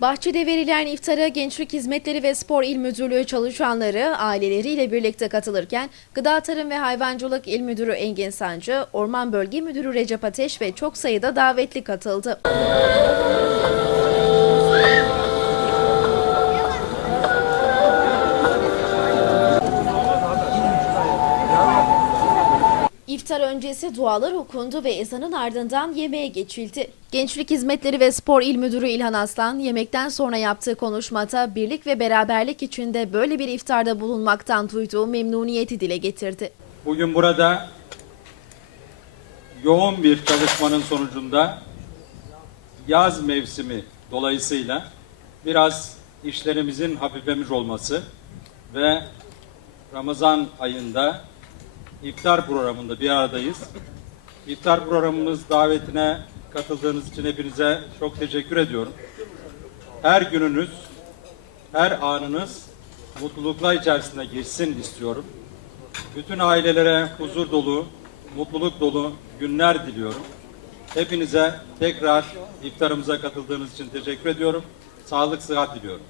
Bahçede verilen iftara Gençlik Hizmetleri ve Spor İl Müdürlüğü çalışanları aileleriyle birlikte katılırken Gıda Tarım ve Hayvancılık İl Müdürü Engin Sancı, Orman Bölge Müdürü Recep Ateş ve çok sayıda davetli katıldı. İftar öncesi dualar okundu ve ezanın ardından yemeğe geçildi. Gençlik Hizmetleri ve Spor İl Müdürü İlhan Aslan yemekten sonra yaptığı konuşmada birlik ve beraberlik içinde böyle bir iftarda bulunmaktan duyduğu memnuniyeti dile getirdi. Bugün burada yoğun bir çalışmanın sonucunda yaz mevsimi dolayısıyla biraz işlerimizin hafiflemiş olması ve Ramazan ayında iftar programında bir aradayız. İftar programımız davetine katıldığınız için hepinize çok teşekkür ediyorum. Her gününüz, her anınız mutluluklar içerisinde geçsin istiyorum. Bütün ailelere huzur dolu, mutluluk dolu günler diliyorum. Hepinize tekrar iftarımıza katıldığınız için teşekkür ediyorum. Sağlık, sıhhat diliyorum.